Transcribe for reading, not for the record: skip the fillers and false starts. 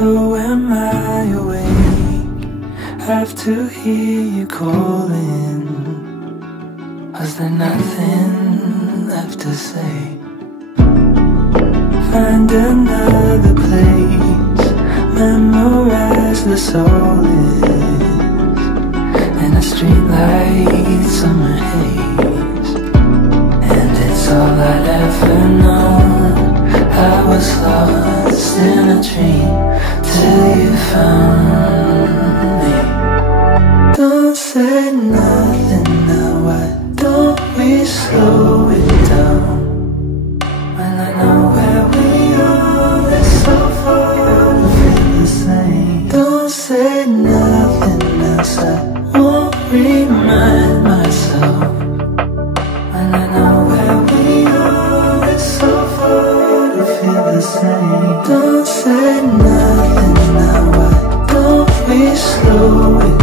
So am I awake? Have to hear you calling. Was there nothing left to say? Find another place, memorize the soul is in a streetlight summer haze. And it's all I'd ever known. I was lost in a dream till you found me. Don't say nothing now, why don't we slow it down? When I know where we are, it's so far to feel the same. Don't say nothing else, I won't remind myself. When I know where we are, it's so far to feel the same. Don't say nothing now, why don't we slow it